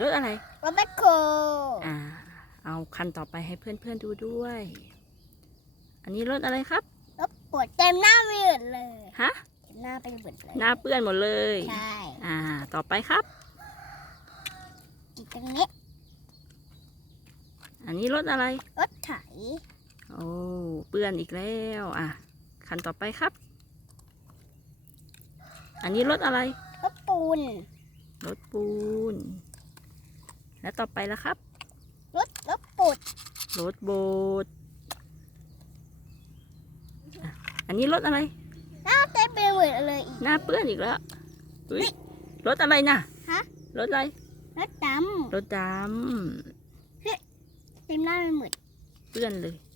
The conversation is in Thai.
รถอะไรรถแบคโคอ่า เอาคันต่อไปให้เพื่อนๆดูด้วย อันนี้รถอะไรครับรถปวดเต็มหน้าไปหมดเลยฮะเต็มหน้าไปหมดเลยหน้าเปื้อนหมดเลยใช่อ่า ต่อไปครับอีกตรงนี้อันนี้รถอะไรรถไถโอ้เปื้อนอีกแล้วอะคันต่อไปครับ อันนี้รถอะไรรถปูนรถปูน แล้วต่อไปแล้วครับ รถรถปุดรถโบดอะอันนี้รถอะไร หน้าเต็มไปหมดเลยอีก หน้าเปื้อนอีกแล้วอุ๊ยรถอะไรนะฮะ รถอะไร รถดรถดำเต็มหน้าไปหมดำเปื้อนเลยเฮ้ยเติมเต็มน้ำร้อนเติมน้ำเลย